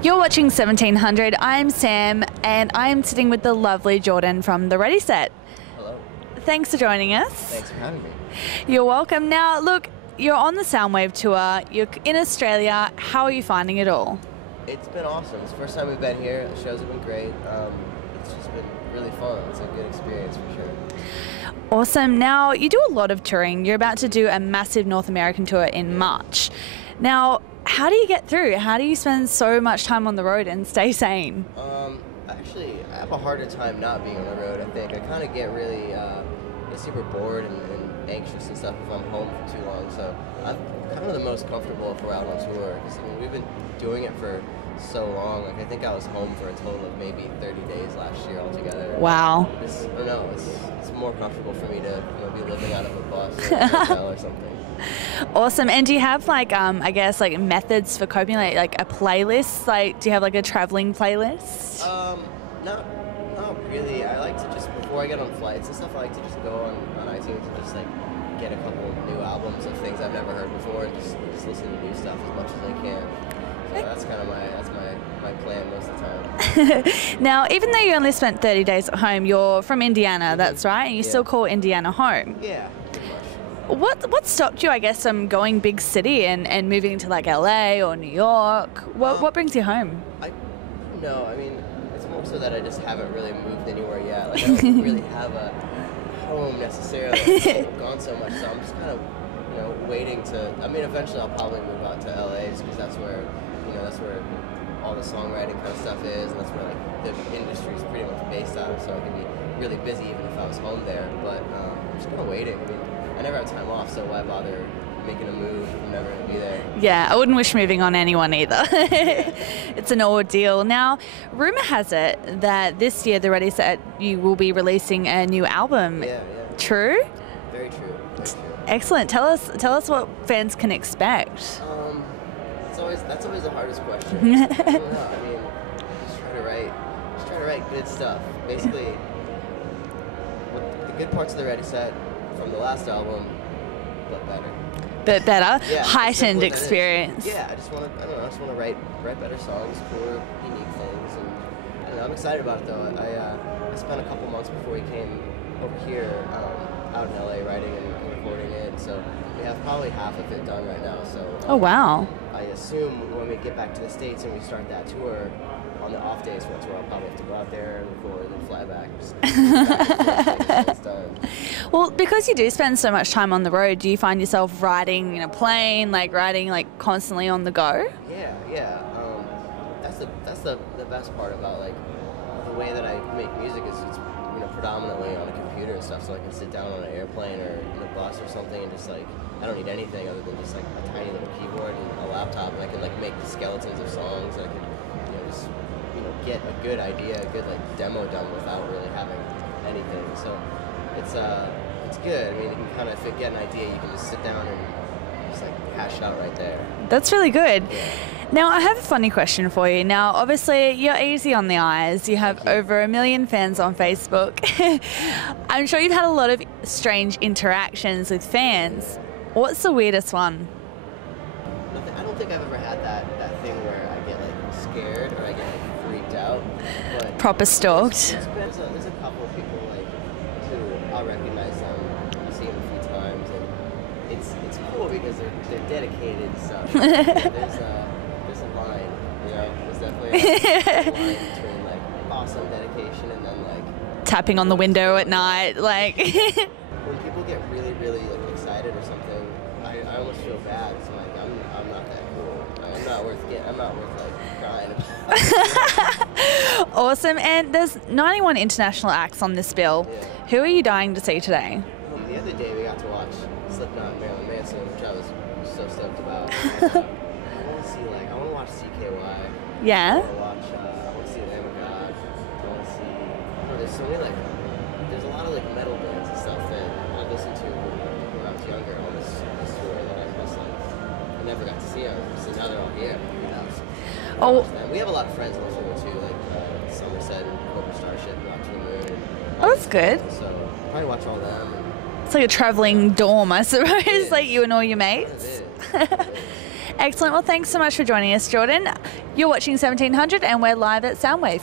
You're watching 1700. I'm Sam, and I am sitting with the lovely Jordan from the Ready Set. Hello. Thanks for joining us. Thanks for having me. You're welcome. Now, look, you're on the Soundwave tour. You're in Australia. How are you finding it all? It's been awesome. It's the first time we've been here. The shows have been great. It's just been really fun. It's a good experience for sure. Awesome. Now, you do a lot of touring. You're about to do a massive North American tour in March. Now, how do you get through? How do you spend so much time on the road and stay sane? Actually, I have a harder time not being on the road, I think. I kind of get really super bored and anxious and stuff if I'm home for too long. So I'm kind of the most comfortable if we're out on tour. Because we've been doing it for so long. Like, I think I was home for a total of maybe 30 days last year altogether. Wow. It's more comfortable for me to be living out of a bus or a hotel or something. Awesome. And do you have I guess methods for coping, like a playlist? Like, do you have a traveling playlist? Not really. I like to just, before I get on flights and stuff, I like to just go on iTunes and just get a couple new albums of things I've never heard before and just listen to new stuff as much as I can. So that's kind of my plan most of the time. Now, even though you only spent 30 days at home, you're from Indiana, that's right? And you still call Indiana home? Yeah, pretty much. What stopped you, I guess, from going big city and moving to LA or New York? What brings you home? No, I mean, it's more so that I just haven't really moved anywhere yet. Like, I don't really have a home necessarily. I've gone so much, so I'm just kind of, waiting to. I mean, eventually I'll probably move out to LA just because that's where all the songwriting kind of stuff is, and that's where the industry is pretty much based out of. So I can be really busy even if I was home there. But I'm just kind of waiting. I mean, I never have time off, so why bother making a move if I'm never going to be there? Yeah, I wouldn't wish moving on anyone either. It's an ordeal. Now, rumour has it that this year, the Ready Set, you will be releasing a new album. Yeah. True? Very true. Excellent. Tell us what fans can expect. That's always the hardest question. I don't know. I mean, just try to write good stuff. Basically, the good parts of the Ready Set from the last album, but better. But better, yeah, heightened experience. Yeah, I just want to write better songs, cooler, unique things, and I don't know, I'm excited about it though. I spent a couple months before we came over here, out in LA, writing and recording it. So we have probably half of it done right now. So oh wow. I assume when we get back to the States and we start that tour, on the off days for a tour, I'll probably have to go out there and record and fly back. It's done. Well, because you do spend so much time on the road, do you find yourself riding in a plane, riding constantly on the go? Yeah. That's the best part about the way that I make music is it's predominantly on a computer and stuff, so I can sit down on an airplane or in a bus or something and just I don't need anything other than just a tiny little keyboard and a laptop, and I can make the skeletons of songs, and I can just get a good idea, a good demo done without really having anything. So it's good. I mean, you can kind of, if you get an idea, you can just sit down and just hash it out right there. That's really good. Yeah. Now, I have a funny question for you. Now, obviously, you're easy on the eyes. You have over 1 million fans on Facebook. I'm sure you've had a lot of strange interactions with fans. What's the weirdest one? I don't think I've ever had that thing where I get scared or I get freaked out. But proper stalked. There's a couple of people who I'll recognize them. I see them a few times, and it's cool because they're dedicated and stuff. There's a line, there's definitely a line between awesome dedication and then tapping on the window at night, When people get really, really excited or something, I almost feel bad. So I'm not that cool. I'm not worth crying about. Awesome. And there's 91 international acts on this bill. Yeah. Who are you dying to see today? The other day we got to watch Slipknot and Marilyn Manson, which I was so stoked about. I want to watch CKY. Yeah. I want to see Lamb of God. I want to see. There's so many there's a lot of metal bands and stuff that I listened to when I was younger on this tour that I never got to see them. So now they're all here. Oh. We have a lot of friends on the tour too, Somerset and Cobra Starship and Watch the Moon. Oh, that's good. So probably watch all them. It's like a traveling dorm, I suppose, you and all your mates. It is. Excellent. Well, thanks so much for joining us, Jordan. You're watching 1700 and we're live at Soundwave.